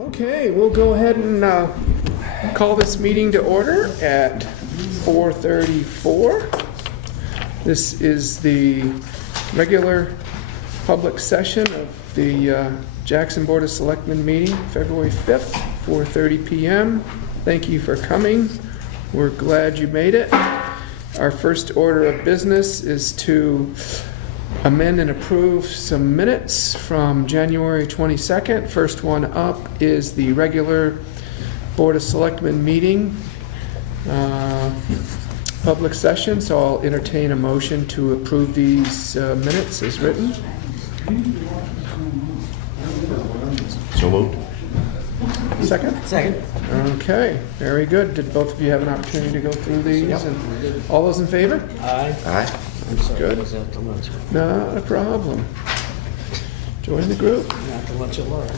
Okay, we'll go ahead and call this meeting to order at 4:34. This is the regular public session of the Jackson Board of Selectmen meeting, February 5th, 4:30 p.m. Thank you for coming. We're glad you made it. Our first order of business is to amend and approve some minutes from January 22nd. First one up is the regular Board of Selectmen meeting, public session, so I'll entertain a motion to approve these minutes as written. So moved. Second? Second. Okay, very good. Did both of you have an opportunity to go through these? Yep. And all those in favor? Aye. Aye. I'm sorry, Good. was that the lunch? Not a problem. Join the group. Not the lunch at large.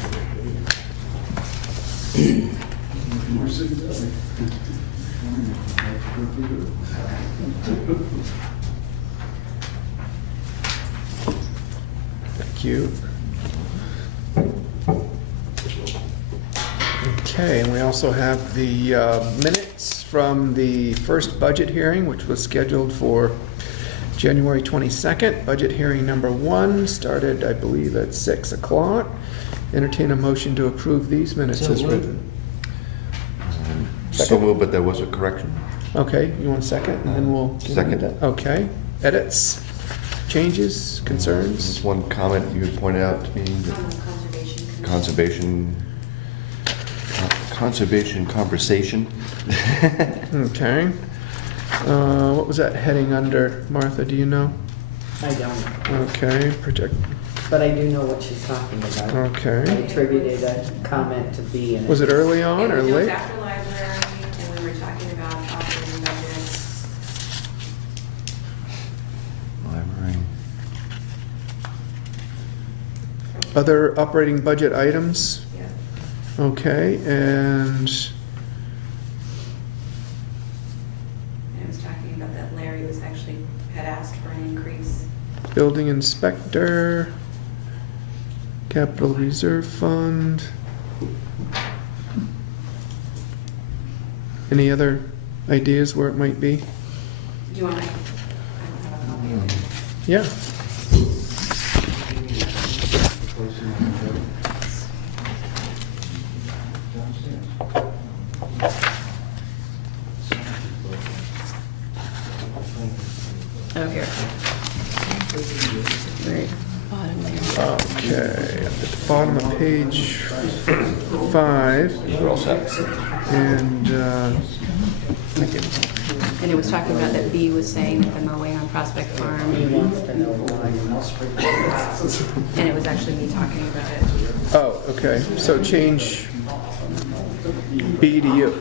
Thank you. Okay, and we also have the minutes from the first budget hearing, which was scheduled for January 22nd. Budget hearing number 1 started, I believe, at 6 o'clock. Entertain a motion to approve these minutes So as moved. written. So moved, but there was a correction. Okay, you want a second, and then we'll get into Second. that. Okay, edits, changes, concerns? Just one comment you had pointed out to me, that conservation conversation. Okay. What was that heading under, Martha, do you know? I don't, Okay, project, but I do know what she's talking about. I okay. attributed a comment to B in it. Was it early on or It was late? after library, and we were talking about operating budgets. Library. Other operating budget items? Yeah. Okay, and, And it was talking about that Larry was actually, had asked for an increase. building inspector, capital reserve fund. Any other ideas where it might be? Do you want, I don't have a copy of it. Yeah. Oh, here. Right. Bottom there. Okay, at the bottom of page 5, You're all set. and, And it was talking about that B was saying that the mowing on Prospect Farm, He wants to know why. and it was actually me talking about it. oh, okay, so change B to U.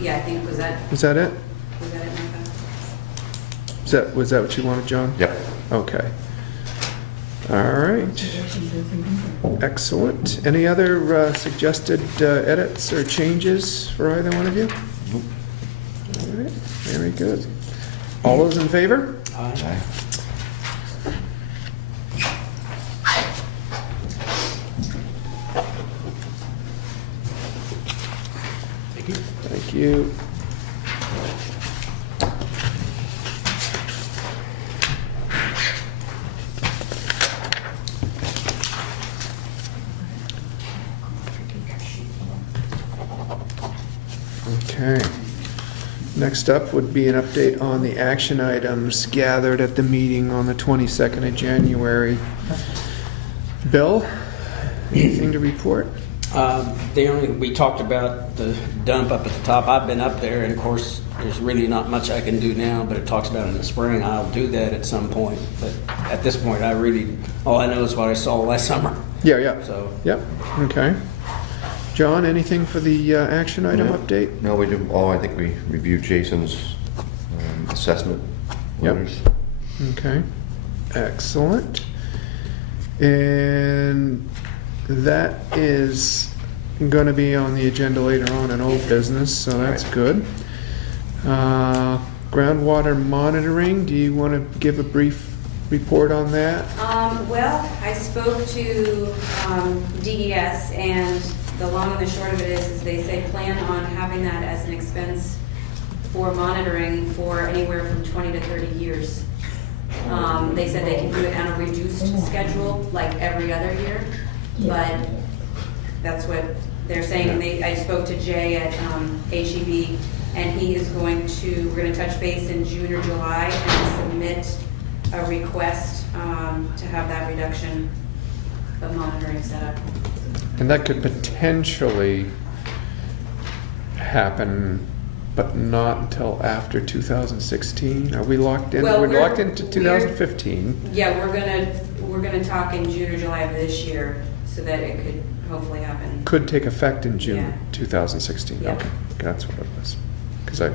Yeah, I think, was that Is that it? it, Martha? Was that what you wanted, John? Yep. Okay. All right. Excellent. Any other suggested edits or changes for either one of you? Nope. All right, very good. All those in favor? Aye. Aye. Thank you. Thank you. Okay. Next up would be an update on the action items gathered at the meeting on the 22nd of January. Bill, anything to report? We talked about the dump up at the top. I've been up there, and of course, there's really not much I can do now, but it talks about in the spring, I'll do that at some point. But at this point, all I know is what I saw last summer. Yeah. So, Yep, okay. John, anything for the action item No. update? No, we do, I think we reviewed Jason's assessment Yep. letters. Okay, excellent. And that is going to be on the agenda later on in old business, so that's Right. good. Groundwater monitoring, do you want to give a brief report on that? Well, I spoke to DES, and the long and the short of it is they say plan on having that as an expense for monitoring for anywhere from 20 to 30 years. They said they can do it on a reduced schedule, like every other year, but that's what they're saying. And I spoke to Jay at HEB, and he is we're going to touch base in June or July and submit a request to have that reduction of monitoring set up. And that could potentially happen, but not until after 2016? Are we locked in? Well, We're we're- locked into 2015. Yeah, we're gonna talk in June or July of this year so that it could hopefully happen. Could take effect in June Yeah. 2016. Yeah. Okay, that's what it was. Because I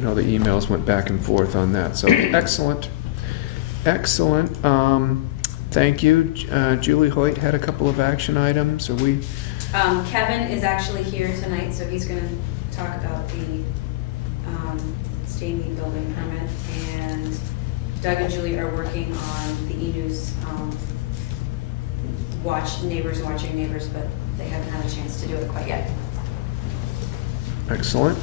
know the emails went back and forth on that. So excellent, excellent. Thank you. Julie Hoyt had a couple of action items. Are we? Kevin is actually here tonight, so he's gonna talk about the Stamey building permit. And Doug and Julie are working on the e-news, watching neighbors, but they haven't had a chance to do it quite yet. Excellent.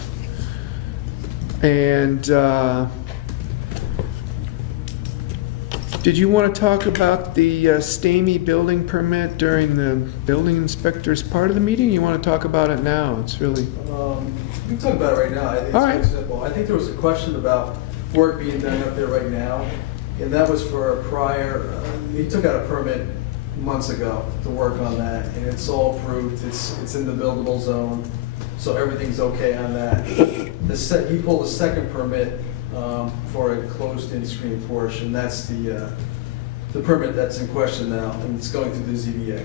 And did you want to talk about the Stamey building permit during the building inspector's part of the meeting? You want to talk about it now? It's really, We can talk about it right now. I think it's All very right. simple. I think there was a question about work being done up there right now, and that was for a prior, he took out a permit months ago to work on that, and it's all approved. It's in the buildable zone, so everything's okay on that. He pulled a second permit for a closed-in screen porch, and that's the permit that's in question now, and it's going through the ZBA.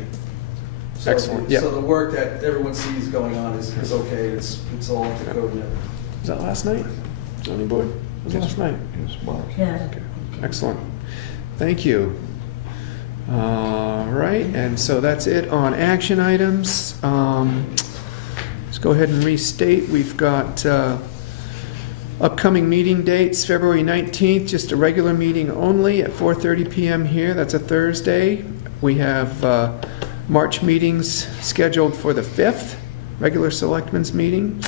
So- Excellent, yeah. So the work that everyone sees going on is okay, it's all up to code now. was that last night? Zoning board? Was it last night? Yes, well, Okay, excellent. Thank you. All right, and so that's it on action items. Let's go ahead and restate. We've got upcoming meeting dates, February 19th, just a regular meeting only at 4:30 PM here. That's a Thursday. We have March meetings scheduled for the 5th, regular selectmen's meeting.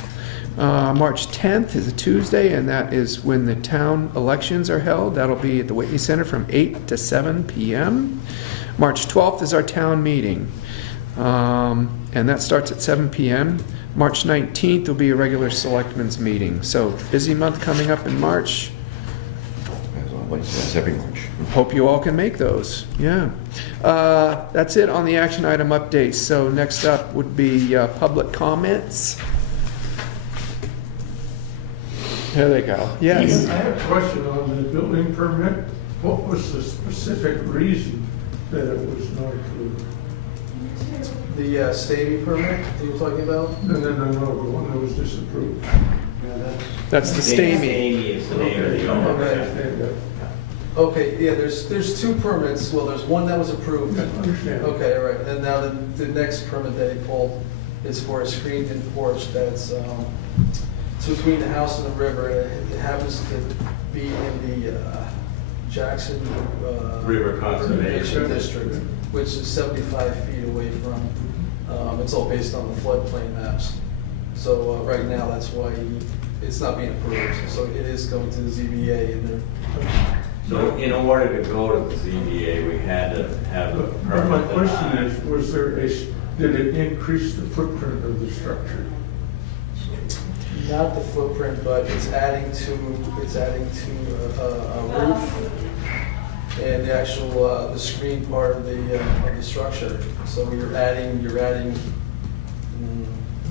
March 10th is a Tuesday, and that is when the town elections are held. That'll be at the Whitney Center from 8 to 7 PM. March 12th is our town meeting, and that starts at 7 PM. March 19th will be a regular selectmen's meeting. So busy month coming up in March. as always, that's every March. Hope you all can make those, yeah. That's it on the action item updates. So next up would be public comments. There they go, yes. I have a question on the building permit. What was the specific reason that it was not approved? The Stamey permit that you were talking about? And then another one that was disapproved. That's the Stamey. Stamey is the name of the I owner. understand that. Okay, yeah, there's two permits. Well, there's one that was approved. I understand. Okay, all right. And now the next permit that he pulled is for a screened-in porch that's it's between the house and the river. It happens to be in the Jackson River Conservation District, which is 75 feet away from, it's all based on the floodplain maps. So right now, that's why it's not being approved. So it is going to the ZBA, and they're So in order to go to the ZBA, we had to have a But permit. my question is, did it increase the footprint of the structure? not the footprint, but it's adding to a roof and the actual, the screen part of the structure. So you're adding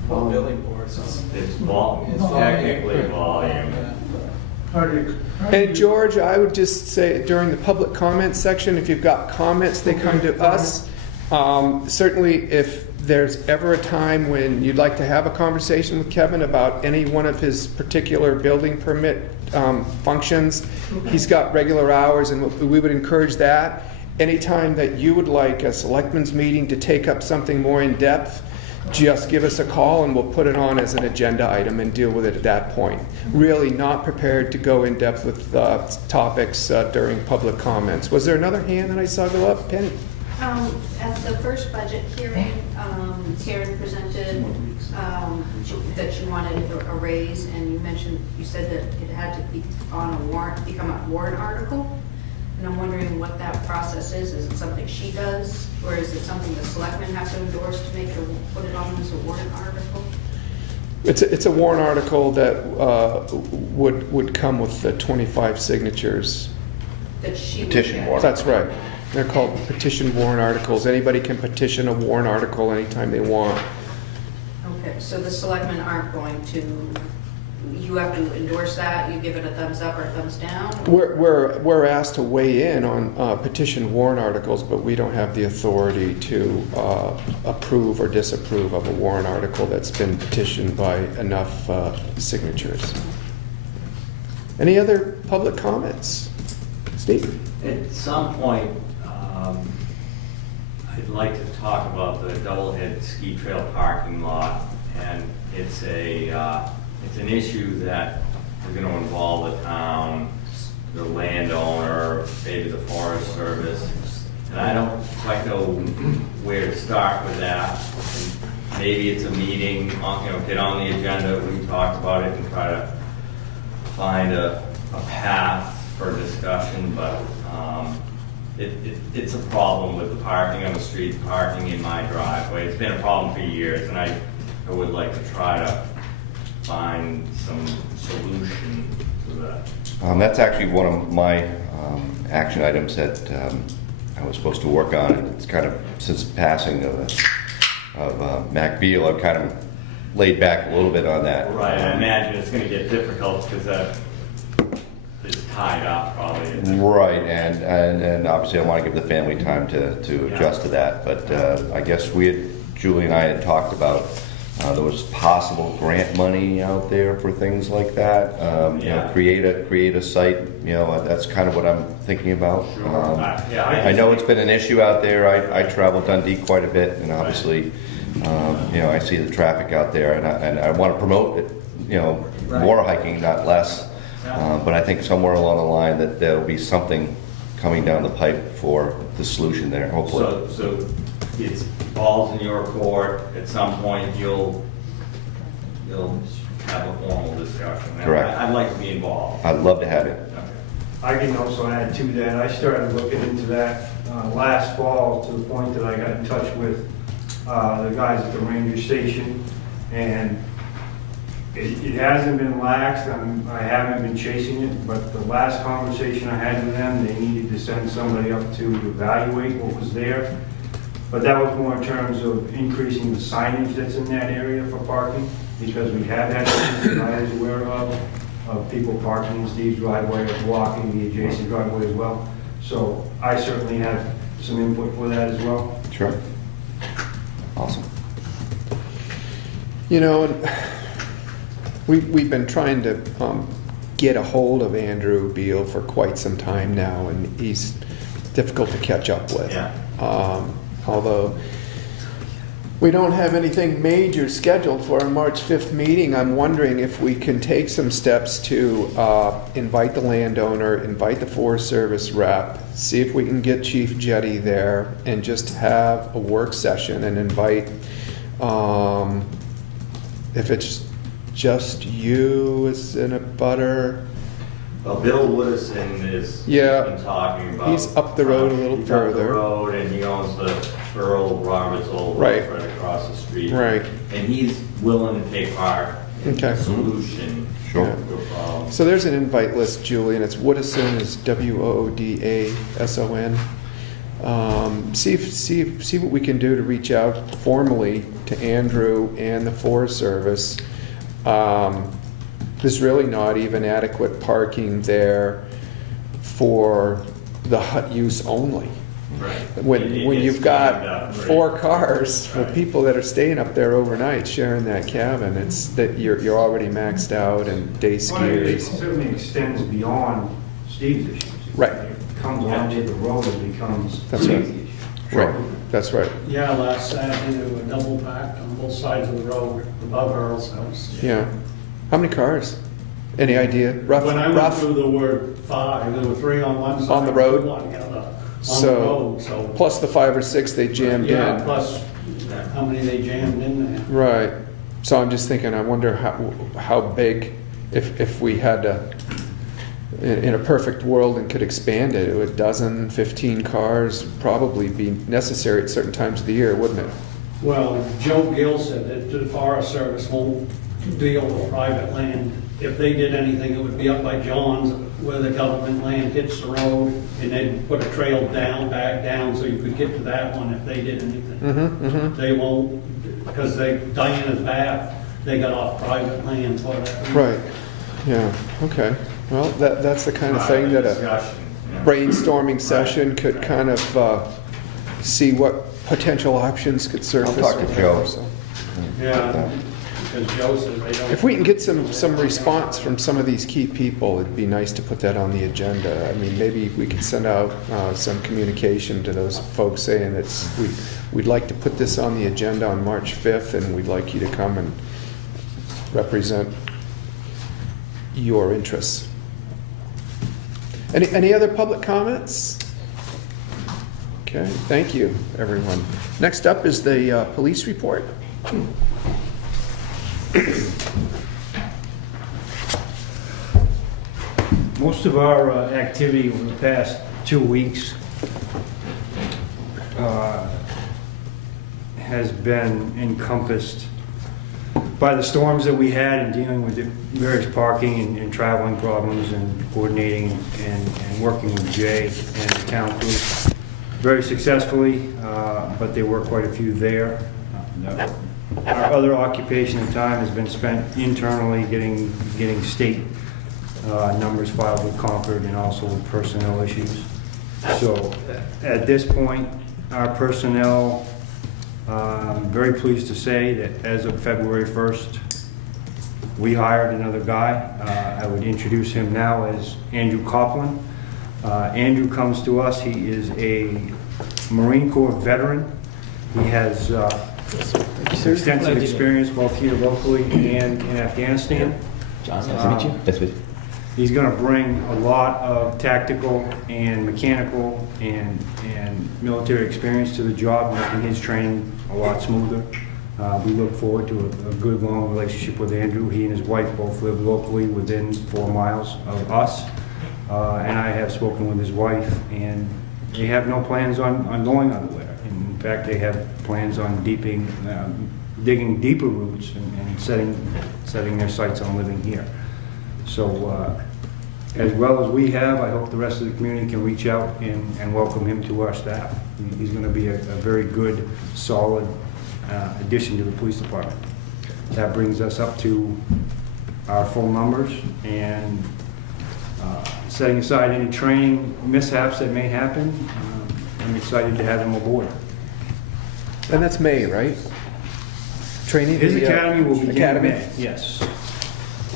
building boards. It's volume, It's technically volume. Yeah. How do you? And George, I would just say during the public comment section, if you've got comments, they come to us. Certainly, if there's ever a time when you'd like to have a conversation with Kevin about any one of his particular building permit functions, he's got regular hours, and we would encourage that. Anytime that you would like a selectmen's meeting to take up something more in depth, just give us a call and we'll put it on as an agenda item and deal with it at that point. Really not prepared to go in depth with topics during public comments. Was there another hand that I saw go up, Penny? At the first budget hearing, Karen presented that she wanted a raise, and you said that it had to be on a warrant, become a warrant article. And I'm wondering what that process is. Is it something she does, or is it something the selectmen have to endorse to make put it on as a warrant article? It's a warrant article that would come with the 25 signatures. That she would Petition get? warrant. That's right. They're called petition warrant articles. Anybody can petition a warrant article anytime they want. Okay, so the selectmen aren't going to, you have to endorse that, you give it a thumbs up or a thumbs down? We're asked to weigh in on petition warrant articles, but we don't have the authority to approve or disapprove of a warrant article that's been petitioned by enough signatures. Any other public comments? Steve? At some point, I'd like to talk about the Doublehead Ski Trail parking lot, and it's an issue that is going to involve the town, the landowner, maybe the Forest Service, and I don't quite know where to start with that. And maybe it's a meeting, get on the agenda, we talk about it and try to find a path for discussion, but it's a problem with the parking on the street, parking in my driveway. It's been a problem for years, and I would like to try to find some solution to that. That's actually one of my action items that I was supposed to work on. And it's kind of, since the passing of Mac Beal, I've kind of laid back a little bit on that. Right, I imagine it's going to get difficult because that is tied up probably. Right, and obviously I want to give the family time to adjust to that. But I guess Julie and I had talked about there was possible grant money out there for things like that. Create a site. That's kind of what I'm thinking about. Sure. I know it's been an issue out there. I travel Dundee quite a bit, and obviously, I see the traffic out there, and I want to promote it. More hiking, not less. But I think somewhere along the line that there'll be something coming down the pipe for the solution there, hopefully. So it's balls in your court. At some point, you'll have a formal discussion. Correct. I'd like to be involved. I'd love to have it. Okay. I can also add to that, I started looking into that last fall to the point that I got in touch with the guys at the ranger station, and it hasn't been laxed. I haven't been chasing it, but the last conversation I had with them, they needed to send somebody up to evaluate what was there. But that was more in terms of increasing the signage that's in that area for parking, because we have had issues that I was aware of people parking in Steve's driveway or blocking the adjacent driveway as well. So I certainly have some input for that as well. Sure. Awesome. We've been trying to get a hold of Andrew Beal for quite some time now, and he's difficult to catch up with. Yeah. Although we don't have anything major scheduled for our March 5th meeting, I'm wondering if we can take some steps to invite the landowner, invite the Forest Service rep, see if we can get Chief Jetty there, and just have a work session and invite, if it's just you as in a butter. Well, Bill Woodison is Yeah. been talking about. He's up the road a little He's up the further. road, and he owns the Earl Roberts old Right. house right across the street. Right. And he's willing to take part in Okay. the solution. Sure. to the problem. So there's an invite list, Julie, and it's Woodison, is WOODASON. See what we can do to reach out formally to Andrew and the Forest Service. There's really not even adequate parking there for the hut use only. Right. When It you've gets got jammed up, right. 4 cars for Right. people that are staying up there overnight sharing that cabin, it's that you're already maxed out, and day Well, it skiers. certainly extends beyond Steve's issues. Right. It comes onto the road and becomes That's Steve's right. issue. Right, that's right. Yeah, last Saturday, there were double packed on both sides of the road above Earl's house. Yeah. How many cars? Any idea? Rough, When I went rough. through, there were 5, there were 3 on one side. On the road? 2 on the other, on the So, road, so. plus the 5 or 6 they jammed Yeah, in. plus how many they jammed in there. Right. So I'm just thinking, I wonder how big, if we had to, in a perfect world and could expand it, a dozen, 15 cars probably be necessary at certain times of the year, wouldn't it? Well, Joe Gill said that the Forest Service won't deal with private land. If they did anything, it would be up by John's, where the government land hits the road, and they'd put a trail back down, so you could get to that one if they did anything. They won't, because Diana's Bath, they got off private land for that. Right. Yeah, okay. Well, that's the kind of thing that a Discussion, yeah. brainstorming session could kind of see what potential options could surface. I'll talk to Joe. So. Yeah, because Joe said they don't. If we can get some response from some of these key people, it'd be nice to put that on the agenda. I mean, maybe we could send out some communication to those folks saying we'd like to put this on the agenda on March 5th, and we'd like you to come and represent your interests. Any other public comments? Okay, thank you, everyone. Next up is the police report. Most of our activity over the past 2 weeks has been encompassed by the storms that we had and dealing with the various parking and traveling problems and coordinating and working with Jay and the town crew very successfully, but there were quite a few there. Our other occupation and time has been spent internally getting state numbers filed with Concord and also with personnel issues. So at this point, our personnel, I'm very pleased to say that as of February 1st, we hired another guy. I would introduce him now as Andrew Copeland. Andrew comes to us. He is a Marine Corps veteran. He has extensive experience both here locally and in Afghanistan. John, nice to meet you. Nice to meet you. He's going to bring a lot of tactical and mechanical and military experience to the job, making his training a lot smoother. We look forward to a good, long relationship with Andrew. He and his wife both live locally within 4 miles of us. And I have spoken with his wife, and they have no plans on going anywhere. In fact, they have plans on digging deeper roots and setting their sights on living here. So as well as we have, I hope the rest of the community can reach out and welcome him to our staff. He's going to be a very good, solid addition to the police department. That brings us up to our full numbers, and setting aside any training mishaps that may happen, I'm excited to have him aboard. And that's May, right? Training? His the, academy will begin in academy? May, yes.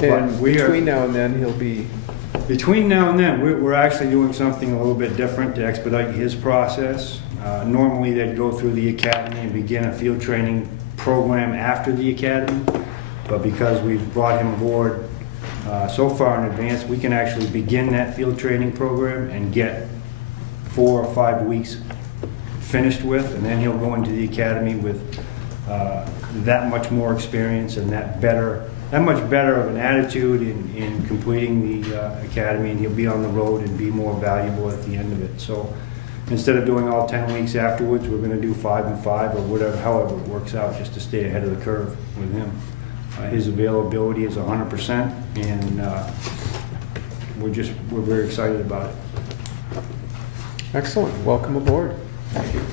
And But we are- between now and then, he'll be... Between now and then, we're actually doing something a little bit different to expedite his process. Normally, they'd go through the academy and begin a field training program after the academy, but because we've brought him aboard so far in advance, we can actually begin that field training program and get 4 or 5 weeks finished with, and then he'll go into the academy with that much more experience and that much better of an attitude in completing the academy, and he'll be on the road and be more valuable at the end of it. So instead of doing all 10 weeks afterwards, we're going to do 5 and 5 or whatever, however it works out, just to stay ahead of the curve with him. His availability is 100%, and we're very excited about it. Excellent. Welcome aboard.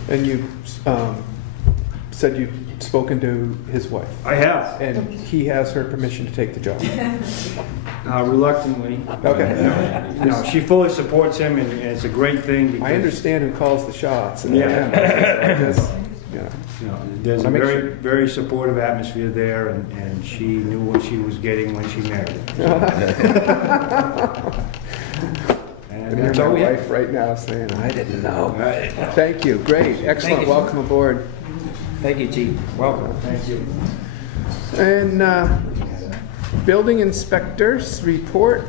And you said you've spoken to his wife, I have, and he has her permission to take the job. reluctantly. Okay. No, she fully supports him, and it's a great thing because I understand who calls the shots. And there's a I'll make very, sure. very supportive atmosphere there, and she knew what she was getting when she married him. And And here's that's my all we have. wife right now saying, I didn't know. Right. Thank you. Great. Excellent. Thank you. Welcome aboard. Thank you, Chief. Welcome. Thank you. And building inspectors report.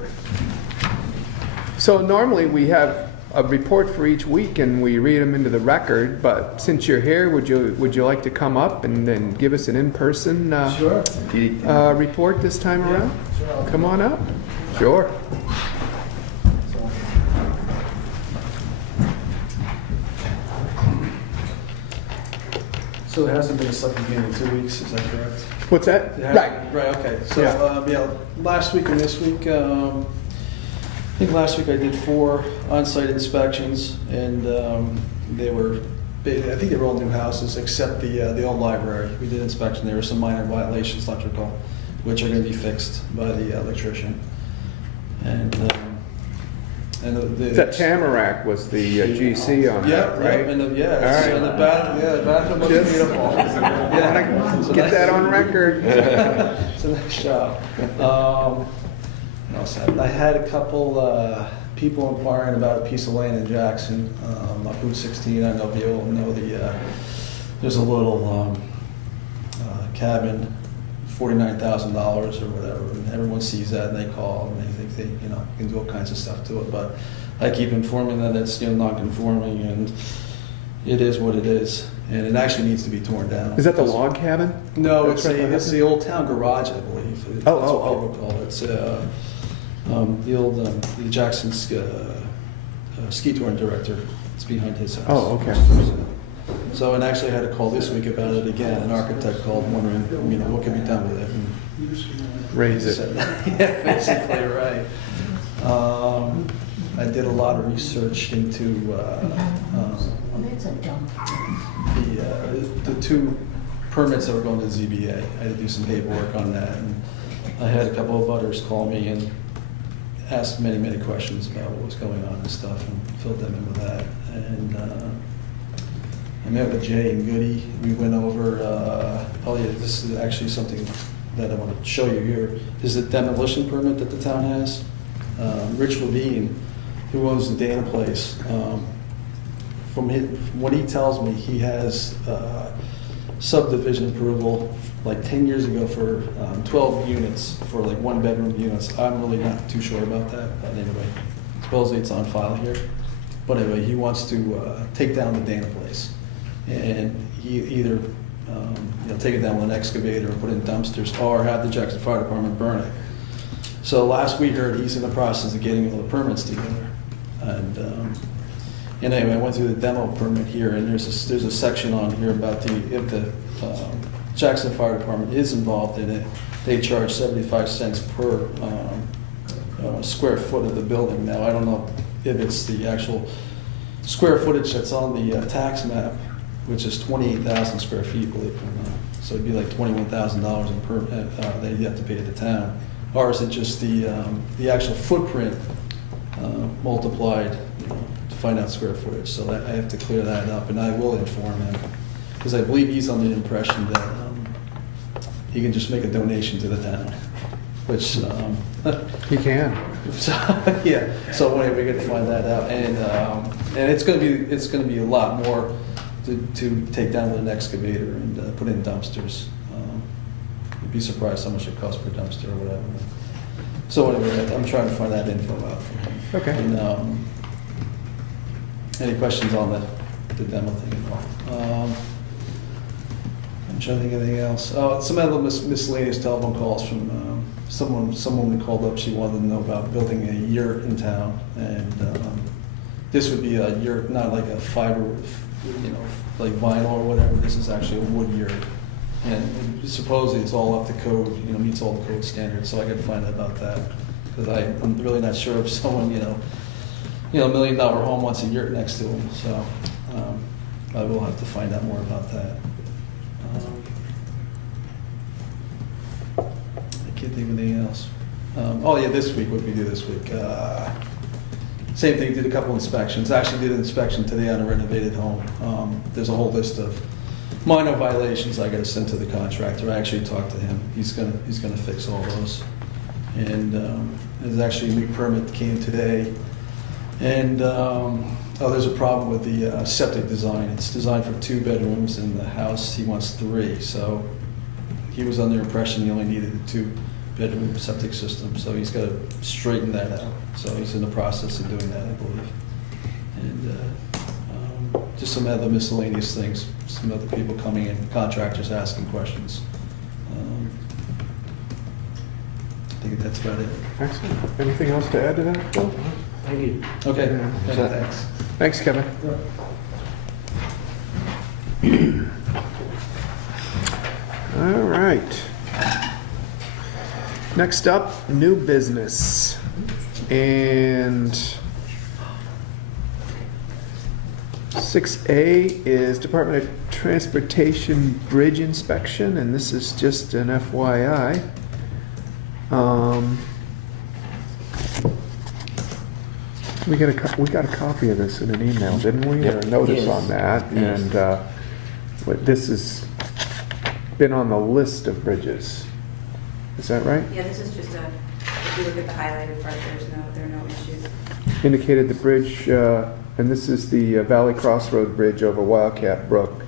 So normally we have a report for each week and we read them into the record, but since you're here, would you like to come up and then give us an in-person Sure. report this time around? Sure, I'll- Come on up. Sure. So it hasn't been a select meeting in 2 weeks, is that correct? What's that? It hasn't- Right, okay. So, Yeah. last week and this week, I think last week I did 4 on-site inspections, and they were, I think they were all new houses, except the old library. We did inspection, there were some minor violations, electrical, which are gonna be fixed by the electrician. And the. That Tamarack was the GC on Yeah, that, right? and the All right. and the bathroom looks Just- beautiful. Yeah. It's a Get nice- that on record. It's a nice shop. What else happened? I had a couple people inquiring about a piece of land in Jackson, up Route 16. I don't know if you all know there's a little cabin, $49,000 or whatever, and everyone sees that and they call and they think they, can do all kinds of stuff to it. But I keep informing them that it's non-conforming and it is what it is, and it actually needs to be torn down. Is that the log cabin? No, That's right behind it's the old town garage, I believe. That's Oh, what oh, people call it. It's the old the Jackson ski touring director. It's behind his house. Oh, okay. So, and actually I had a call this week about it again. An architect called wondering, what can be done with it. And Raise I it. said, yeah, basically, right. I did a lot of research into the 2 permits that were going to the ZBA. I had to do some paperwork on that, and I had a couple of butters call me and asked many, many questions about what was going on and stuff, and filled them in with that. And I met with Jay and Goody. We went over, this is actually something that I want to show you here. This is a demolition permit that the town has. Rich Levine, who owns the Dana Place, from what he tells me, he has subdivision approval like 10 years ago for 12 units for like 1-bedroom units. I'm really not too sure about that, but anyway, supposedly it's on file here. But anyway, he wants to take down the Dana Place, and he either take it down with an excavator or put it in dumpsters, or have the Jackson Fire Department burn it. So last we heard, he's in the process of getting all the permits together. And anyway, I went through the demo permit here, and there's a section on here about if the Jackson Fire Department is involved in it, they charge 75 cents per square foot of the building. Now, I don't know if it's the actual square footage that's on the tax map, which is 28,000 square feet, believe it or not. So it'd be like $21,000 in permit that you have to pay to the town. Or is it just the actual footprint multiplied, to find out square footage? So that, I have to clear that up, and I will inform him, because I believe he's under the impression that he can just make a donation to the town, which He can. so, yeah. So anyway, we're gonna find that out, and it's gonna be a lot more to take down with an excavator and put in dumpsters. You'd be surprised how much it costs per dumpster or whatever. So anyway, I'm trying to find that info out for him. Okay. And, any questions on the demo thing at all? I'm trying to think of anything else. Some other miscellaneous telephone calls from someone called up. She wanted to know about building a yurt in town, and this would be a yurt, not like a fiber, like vinyl or whatever. This is actually a wood yurt, and supposedly it's all up to code. Meets all the code standards. So I got to find out about that, because I'm really not sure if someone, $1 million home wants a yurt next to them. So I will have to find out more about that. I can't think of anything else. This week, what we do this week? Same thing, did a couple inspections. Actually did an inspection today on a renovated home. There's a whole list of minor violations I gotta send to the contractor. I actually talked to him. He's gonna fix all those. And there's actually a new permit that came today. And there's a problem with the septic design. It's designed for 2 bedrooms, and the house, he wants 3. So he was under the impression he only needed a 2-bedroom septic system. So he's got to straighten that out. So he's in the process of doing that, I believe. and just some other miscellaneous things, some other people coming in, contractors asking questions. I think that's about it. Excellent. Anything else to add to that, Bill? Thank you. Okay, Yeah. thanks. Thanks, Kevin. All right. Next up, new business. And 6A is Department of Transportation Bridge Inspection, and this is just an FYI. We got a copy of this in an email, didn't we? Or a notice Yes. on that, Yes. and this has been on the list of bridges. Is that right? Yeah, this is just if you look at the highlighted part, there are no issues. Indicated the bridge, and this is the Valley Crossroad Bridge over Wildcat Brook,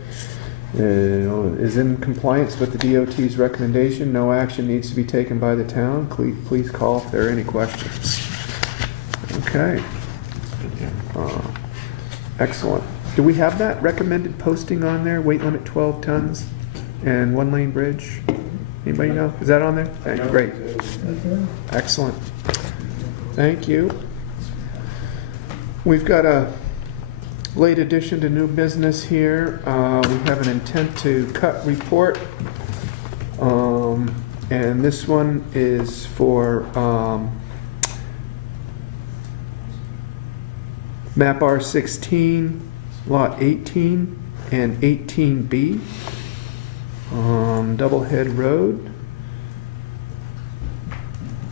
is in compliance with the DOT's recommendation. No action needs to be taken by the town. Please call if there are any questions. Okay. Excellent. Do we have that recommended posting on there? Weight limit 12 tons and one lane bridge? Anybody know? Is that on there? Okay, great. Excellent. Thank you. We've got a late addition to new business here. We have an intent to cut report. And this one is for map R16, lot 18 and 18B, Doublehead Road.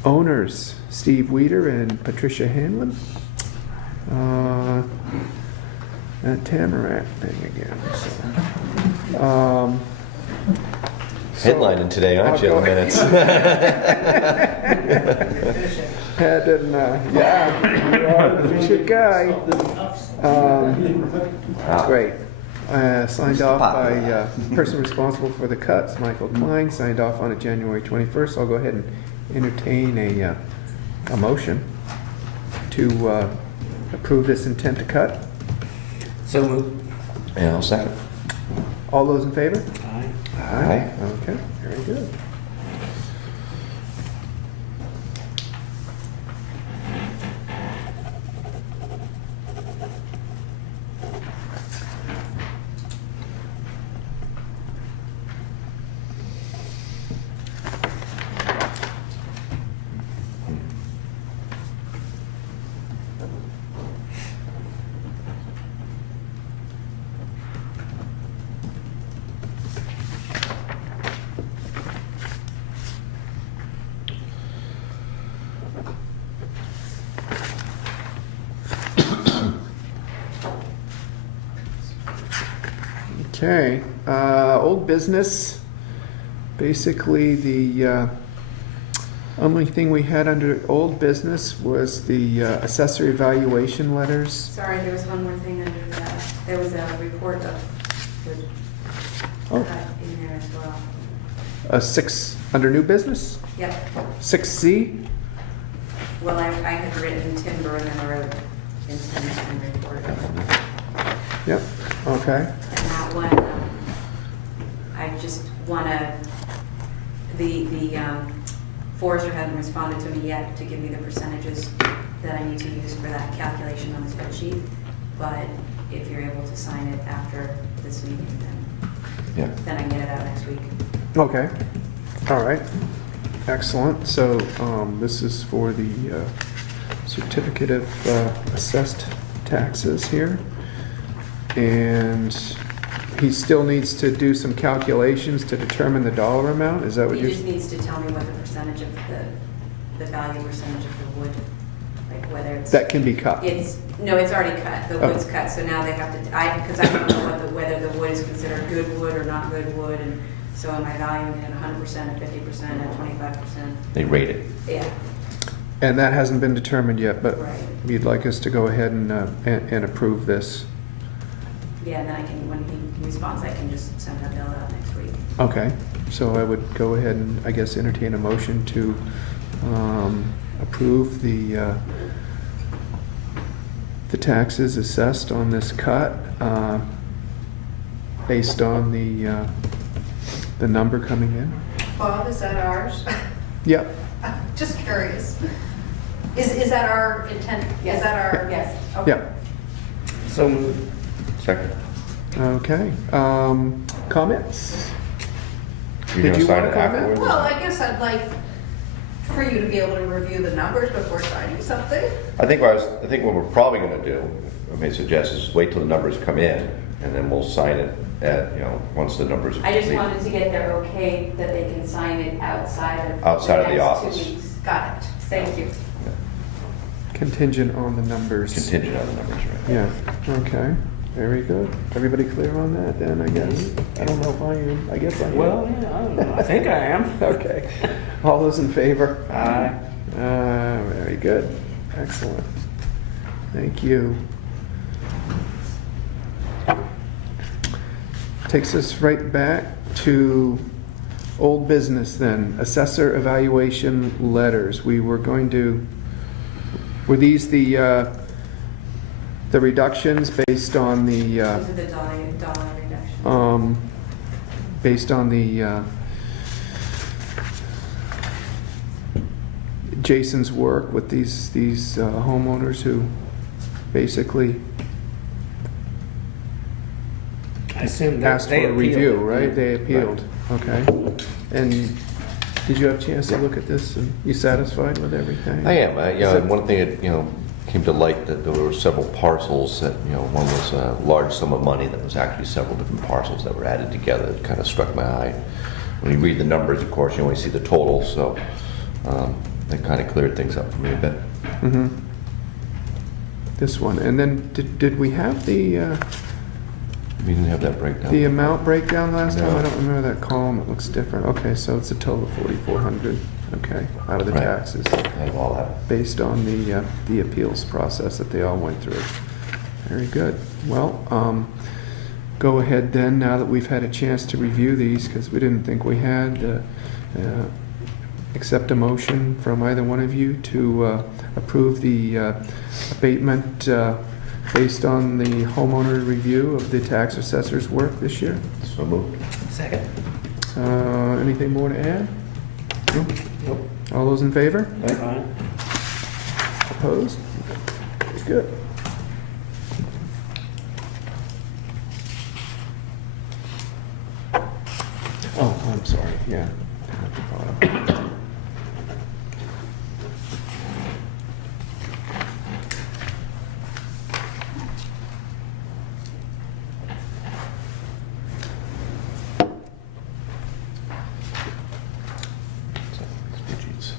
Owners, Steve Weeder and Patricia Hanlon. That Tamarack thing again. So, Headlining today, aren't you, in I'll the go- minutes? Head and, yeah, you are the efficient guy. Great. Signed off by person responsible for the cuts, Michael Klein, signed off on it January 21st. I'll go ahead and entertain a motion to approve this intent to cut. So moved. Yeah, I'll second. All those in favor? Aye. Aye. Okay, very good. Okay, old business. Basically, the only thing we had under old business was the assessor evaluation letters. Sorry, there was one more thing under that. There was a report of the Oh. cut in there as well. 6, under new business? Yep. 6C? Well, I had written timber and then I wrote instance and report. Yep, okay. And that one, I just want to, the forester hasn't responded to me yet to give me the percentages that I need to use for that calculation on the spreadsheet. But if you're able to sign it after this meeting, Yeah. then I can get it out next week. Okay, all right, excellent. So this is for the certificate of assessed taxes here. And he still needs to do some calculations to determine the dollar amount, is that what He you're? just needs to tell me what the percentage of the value percentage of the wood, like whether it's. That can be cut? No, it's already cut, the Oh. wood's cut, so now they have to, because I don't know whether the wood is considered good wood or not good wood, and so am I valuing it at 100%, at 50%, at 25%? They rate it. Yeah, And that hasn't been determined yet, but right. you'd like us to go ahead and approve this? Yeah, and then I can, when he responds, I can just send that bill out next week. Okay, so I would go ahead and, I guess, entertain a motion to the taxes assessed on this cut, based on the number coming in. Bob, is that ours? Yep. Just curious. Is that our intent? Is that our? Yes. Okay. Yep. So moved. Second. Okay. Comments? You're Did gonna you sign want it to comment? afterwards? Well, I guess I'd like for you to be able to review the numbers before signing something. I think what we're probably gonna do, I may suggest, is wait till the numbers come in, and then we'll sign it at, once the numbers are I just complete. wanted to get their okay that they can sign it outside of. Outside of the next office. 2 weeks. Got it. Thank you. Contingent on the numbers. Contingent on the numbers, right? Yeah, okay, very good. Everybody clear on that then, I guess? I don't know if I am, I guess I am. Well, yeah, I don't know. I think I am. Okay. All those in favor? Aye. Very good, excellent. Thank you. Takes us right back to old business then, assessor evaluation letters. We were going to, were these the reductions based on the, Those are the dollar reductions. based on the Jason's work with these homeowners who basically I assume that asked for they a review, appealed it. right? They appealed, okay. And did you have a chance to look at this, and you satisfied with everything? I am. Is it- One thing that, came to light that there were several parcels that, one was a large sum of money that was actually several different parcels that were added together. It kind of struck my eye. When you read the numbers, of course, you only see the total, so that kind of cleared things up for me a bit. Mhm. This one, and then did we have the We didn't have that breakdown. the amount breakdown last time? No. I don't remember that column, it looks different. Okay, so it's a total of 4,400, okay, out of the Right. taxes, I have all that. based on the appeals process that they all went through. Very good. Well, go ahead then, now that we've had a chance to review these, because we didn't think we had, accept a motion from either one of you to approve the abatement based on the homeowner review of the tax assessor's work this year. So moved. Second. Anything more to add? Nope. All those in favor? Aye. Opposed? Good. Oh, I'm sorry, yeah. Down at the bottom. Spreadsheets.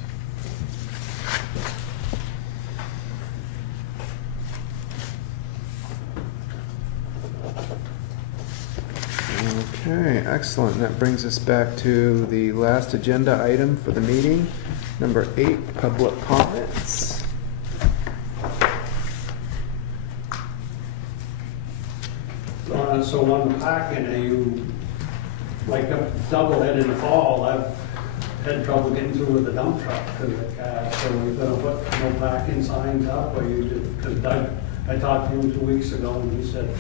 Okay, excellent. That brings us back to the last agenda item for the meeting, number 8, public comments. So on the parking, are you, like a double-head in the fall, I've had trouble getting through with the dump truck because of the car. So we're gonna put no parking signs up, or you did, because Doug, I talked to him 2 weeks ago, and he said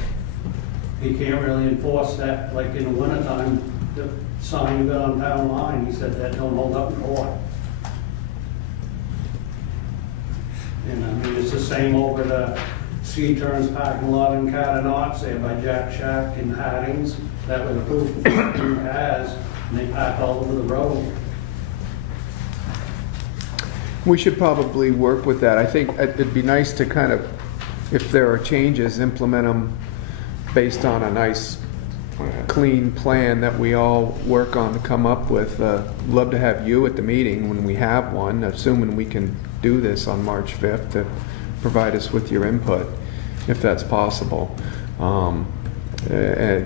he can't really enforce that, like in the wintertime, the sign you got on town line, he said that don't hold up in court. And I mean, it's the same over the Ski Turns parking lot in Cardinal, say by Jack Shack and Harding's. That was approved for 2 cars, and they park all over the road. We should probably work with that. I think it'd be nice to kind of, if there are changes, implement them based on a nice, clean plan that we all work on to come up with. Love to have you at the meeting when we have one, assuming we can do this on March 5th, to provide us with your input, if that's possible.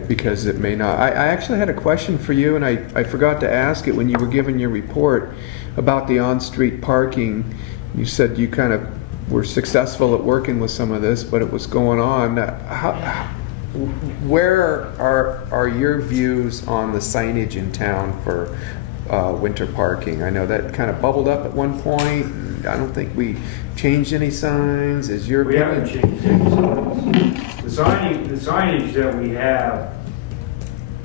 Because it may not. I actually had a question for you, and I forgot to ask it when you were giving your report about the on-street parking. You said you kind of were successful at working with some of this, but it was going on. Where are your views on the signage in town for winter parking? I know that kind of bubbled up at one point. And I don't think we changed any signs. Is your We haven't opinion? changed any signs. The signage that we have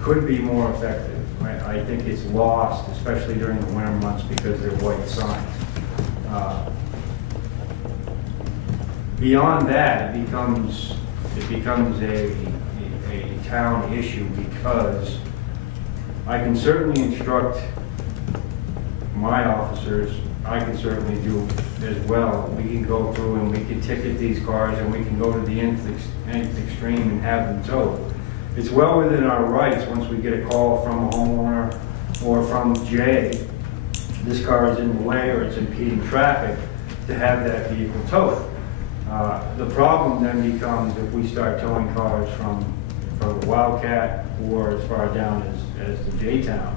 could be more effective. I think it's lost, especially during the winter months, because they're white signs. Beyond that, it becomes a town issue, because I can certainly instruct my officers, I can certainly do as well. We can go through and we can ticket these cars, and we can go to the nth extreme and have them towed. It's well within our rights, once we get a call from a homeowner or from Jay, this car is in the way or it's impeding traffic, to have that vehicle towed. The problem then becomes if we start towing cars from the Wildcat or as far down as the J-Town.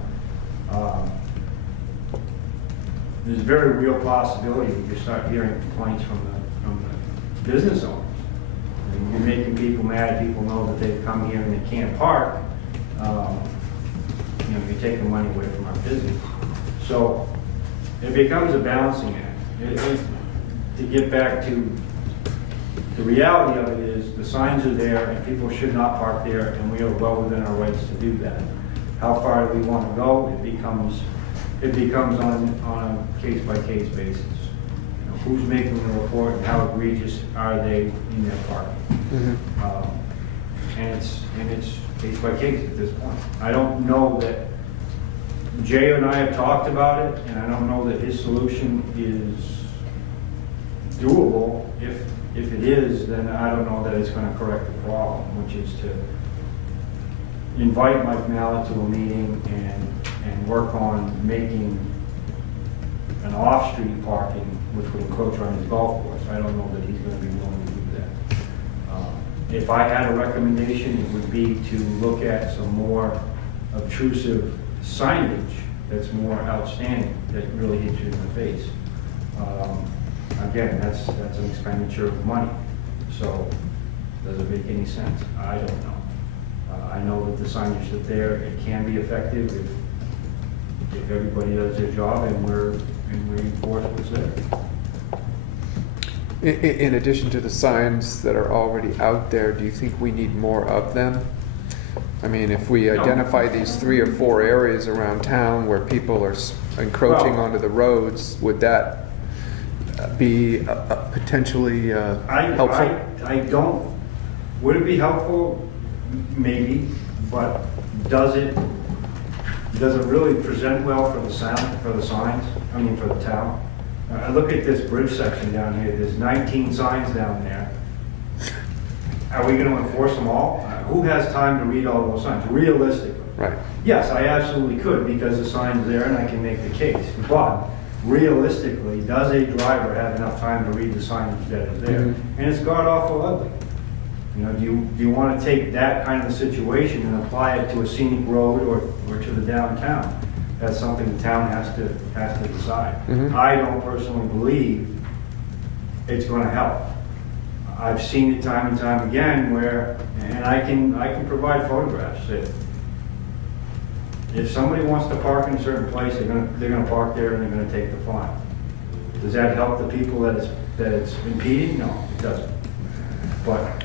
There's a very real possibility that you start hearing complaints from the business owners. And you're making people mad, people know that they've come here and they can't park. You're taking money away from our business. So it becomes a balancing act. To get back to the reality of it is, the signs are there and people should not park there, and we are well within our rights to do that. How far do we want to go? It becomes on a case-by-case basis. Who's making the report and how egregious are they in their parking? And it's case by case at this point. I don't know that Jay and I have talked about it, and I don't know that his solution is doable. If it is, then I don't know that it's going to correct the problem, which is to invite Mike Mallett to a meeting and work on making an off-street parking, which would encroach on his golf course. I don't know that he's going to be willing to do that. If I had a recommendation, it would be to look at some more obtrusive signage that's more outstanding, that really hits you in the face. Again, that's an expenditure of money. So does it make any sense? I don't know. I know that the signage that's there, it can be effective if everybody does their job and we enforce what's there. In addition to the signs that are already out there, do you think we need more of them? I mean, if we identify these 3 or 4 areas around town where people are encroaching onto the roads, would that be potentially helpful? I don't, would it be helpful? Maybe, but does it really present well for the signs? I mean, for the town? I look at this bridge section down here, there's 19 signs down there. Are we gonna enforce them all? Who has time to read all those signs, realistically? Right. Yes, I absolutely could, because the sign's there and I can make the case. But realistically, does a driver have enough time to read the signage that is there? Mm-hmm. And it's god awful ugly. Do you want to take that kind of situation and apply it to a scenic road or to the downtown? That's something the town has to decide. Mm-hmm. I don't personally believe it's going to help. I've seen it time and time again where, and I can provide photographs that if somebody wants to park in a certain place, they're gonna park there and they're gonna take the fine. Does that help the people that it's impeding? No, it doesn't. But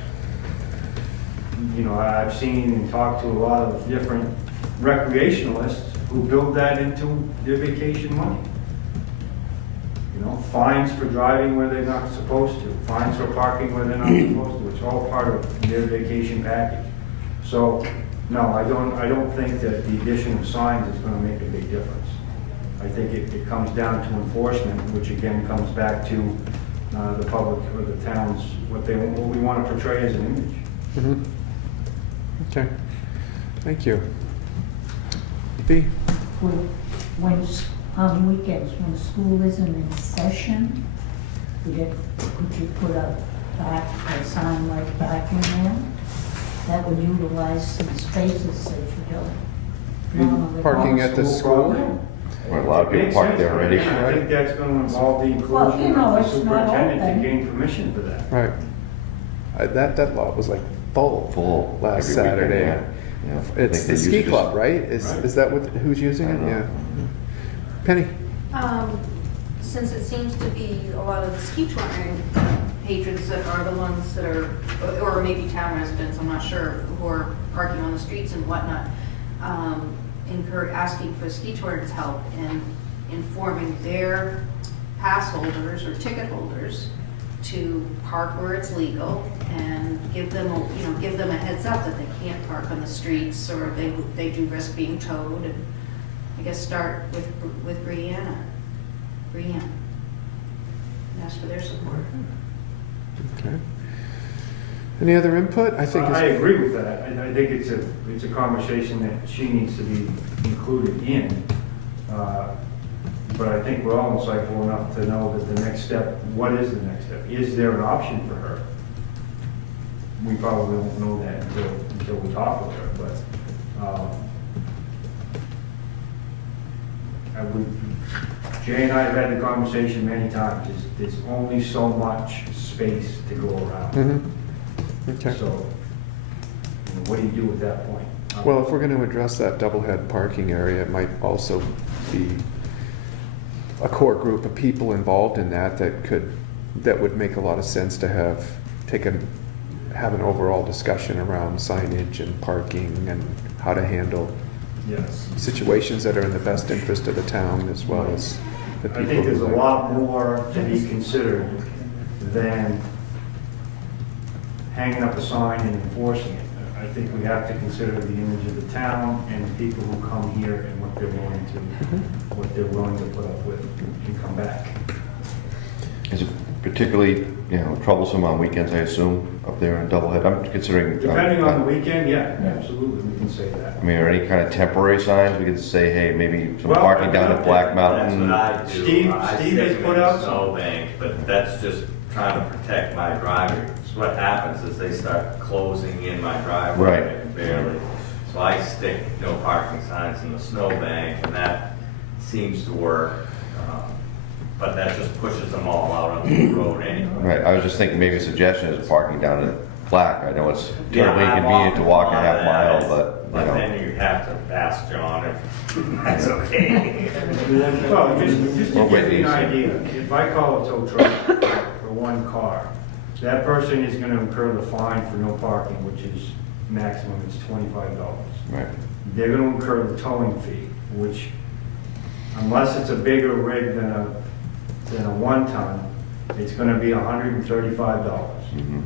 I've seen and talked to a lot of different recreationalists who build that into their vacation money. Fines for driving where they're not supposed to, fines for parking where they're not supposed to. It's all part of their vacation package. So, no, I don't think that the addition of signs is going to make a big difference. I think it comes down to enforcement, which again comes back to the public or the towns, what we want to portray as an image. Mm-hmm. Okay, thank you. B? On weekends, when school isn't in session, could you put a sign like back in there? That would utilize some spaces that you don't normally. Parking at the school? Where a lot of people park there already. I think that's going to involve the Well, inclusion of the it's not superintendent open. to gain permission for that. Right. That lot was like full last every weekend, Saturday. yeah. Yeah. I It's think they the ski usually club, just- right? Right. Is that who's using I it? don't know. Yeah. Penny? Since it seems to be a lot of the ski touring patrons that are the ones that are, or maybe town residents, I'm not sure, who are parking on the streets and whatnot, asking for ski touring's help in informing their pass holders or ticket holders to park where it's legal and give them, give them a heads up that they can't park on the streets or they do risk being towed. And I guess start with Brianne. And ask for their support. Okay. Any other input? I think I agree with that. I think it's a conversation that she needs to be included in. But I think we're all insightful enough to know that the next step, what is the next step? Is there an option for her? We probably won't know that until we talk with her, but Jay and I have had the conversation many times. There's only so much space to go around. Mm-hmm. Okay. So, what do you do at that point? Well, if we're going to address that doublehead parking area, it might also be a core group of people involved in that would make a lot of sense to have an overall discussion around signage and parking and how to handle Yes. situations that are in the best interest of the town as well as the people. I think there's who a live. lot more to be considered than hanging up a sign and enforcing it. I think we have to consider the image of the town and the people who come here and what they're willing to put up with and come back. Is it particularly, troublesome on weekends, I assume, up there in Doublehead? I'm considering. Depending on the weekend, yeah, absolutely, we can say that. I mean, or any kind of temporary signs, we could say, hey, maybe some Well, parking down at Black That's what Mountain. I do. Steve I has stick them put in out snowbank, but that's just trying to protect my driveway. So what happens is they start closing in my driveway Right. barely. So I stick no parking signs in the snowbank, and that seems to work. But that just pushes them all out on the road anyway. Right, I was just thinking maybe a suggestion is parking down at Black. I know it's Yeah, terribly I'm inconvenient to often walk a part half of mile, that, but, then you have to ask John if that's okay. Well, just to Or give you an Whitney's. idea, if I call a tow truck for one car, that person is gonna incur the fine for no parking, which is maximum, it's $25. right. They're gonna incur the towing fee, which, unless it's a bigger rig than a 1-ton, it's gonna be $135. Mhm.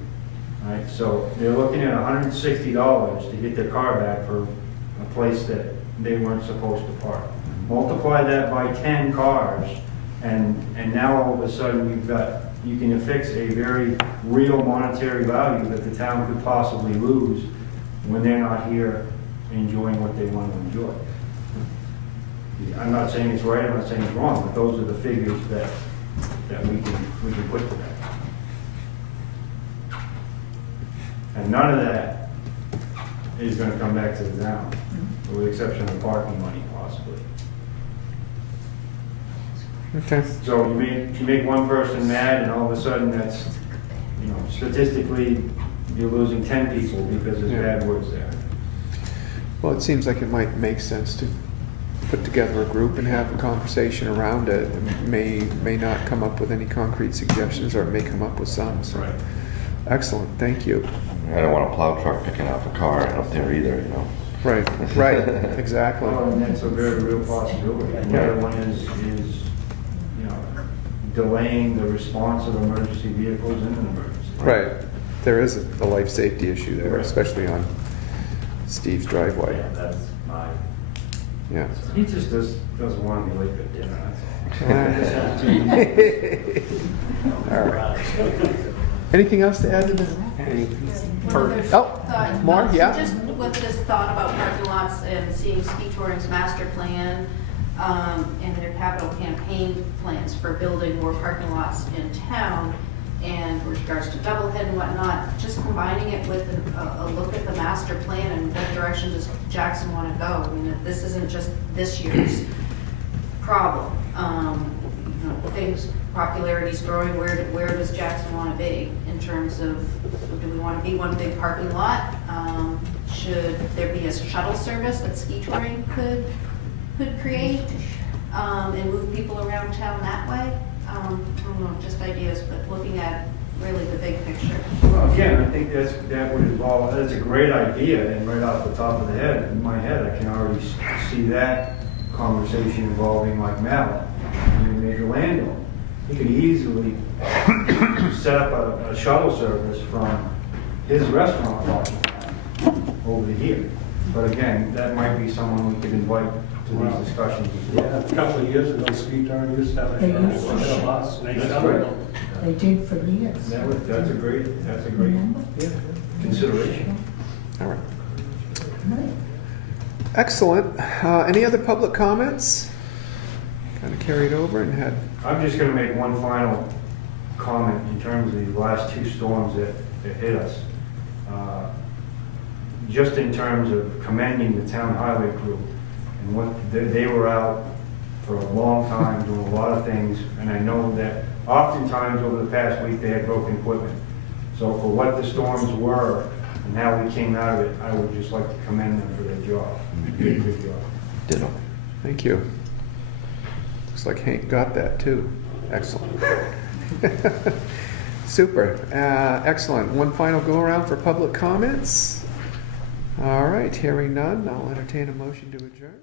Right, so they're looking at $160 to get their car back for a place that they weren't supposed to park. Multiply that by 10 cars, and now all of a sudden you can affix a very real monetary value that the town could possibly lose when they're not here enjoying what they want to enjoy. I'm not saying it's right, I'm not saying it's wrong, but those are the figures that we can put to that. And none of that is gonna come back to the town, with the exception of parking money possibly. Okay. So you make one person mad and all of a sudden that's, statistically, you're losing 10 people because there's Yeah. bad words there. Well, it seems like it might make sense to put together a group and have a conversation around it. It may not come up with any concrete suggestions, or it may come up with some. So. Right. Excellent, thank you. I don't want a plow truck picking up a car up there either, Right, exactly. Well, and that's a very real possibility. And the other one is, delaying the response of emergency vehicles in an emergency. Right, there is a life safety issue there, especially on Steve's driveway. Yeah, that's my, Yeah. He just doesn't want to be late for dinner, that's all. All right. Anything else to add to this? Oh, more, yeah? Just with this thought about parking lots and seeing ski touring's master plan, and their capital campaign plans for building more parking lots in town, and with regards to Doublehead and whatnot, just combining it with a look at the master plan and what direction does Jackson want to go. I mean, this isn't just this year's problem. Popularity's growing, where does Jackson want to be in terms of, do we want to be one big parking lot? Should there be a shuttle service that ski touring could create? and move people around town that way? I don't know, just ideas, but looking at really the big picture. Well, again, I think that would involve, that's a great idea, and right off the top of the head, in my head, I can already see that conversation involving like Mal, a major landowner. He could easily set up a shuttle service from his restaurant parking lot over to here. But again, that might be someone we could invite to these discussions as well. Yeah, a couple of years ago, Ski Turn used to have They a used to shuttle bus, and they That's shuttled right. them. They did for years. That's a great Remember? consideration. All right. Right. Excellent. Any other public comments? Kind of carried over and had, I'm just gonna make one final comment in terms of the last two storms that hit us. Just in terms of commending the town highway crew and what, they were out for a long time doing a lot of things, and I know that oftentimes over the past week, they had broken equipment. So for what the storms were and how we came out of it, I would just like to commend them for their job. They did a good job. Ditto. thank you. Looks like Hank got that too. Excellent. Super. Excellent. One final go around for public comments. All right, hearing none, I'll entertain a motion to adjourn.